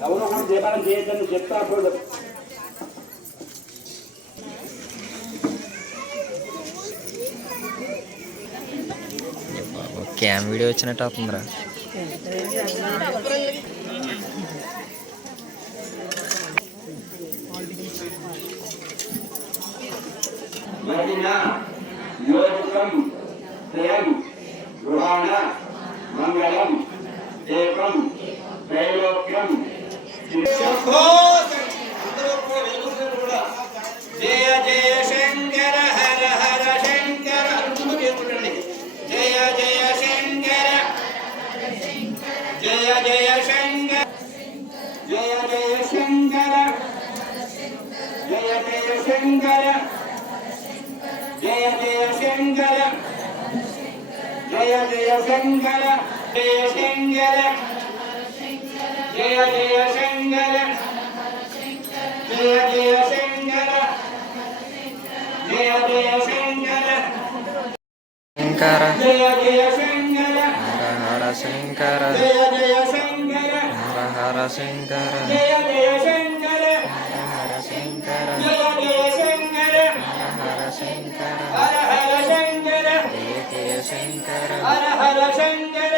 ఎవరో కూడా దీపాలు చేయొద్దని చెప్తా కూడదు. క్యామ్ వీడియో వచ్చినట్టు అవుతుందిరా. మంగళం ఏకం త్రైలోక్యం జయ జయ శంకర హర హర శంకర జయ జయ శంకర జయ జయ శంకర జయ జయ శంకర జయ జయ శంకర జయ జయ శంకర జయ జయ శంకర జయ శంకర జయ జయ శంకర జయ జయ శంకర జయ జయ శంకర శంకర జయ జయ శంకర హర హర శంకర జయ జయ శంకర హర హర శంకర జయ జయ శంకర హర హర శంకర జయ జయ శంకర హర హర శంకర హర హర శంకర జయ జయ శంకర హర హర శంకర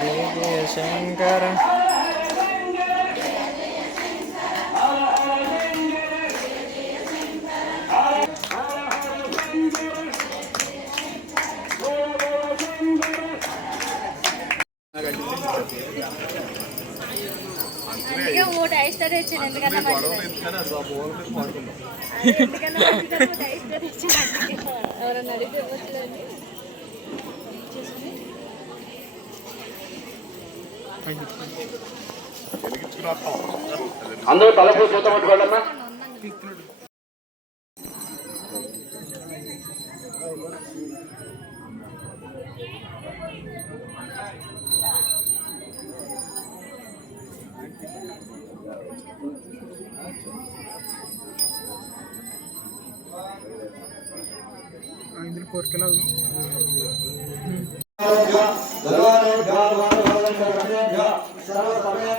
జయ జయ శంకర ఓటు ఐస్టర్ ఇచ్చాను ఎందుకన్నా ఎవరన్నా అడిగితే ఇవ్వట్లేదు. అందరూ తలపు చూత పట్టుకోవాలమ్మా. ఇందులో కోరికలు సర్వ సమయ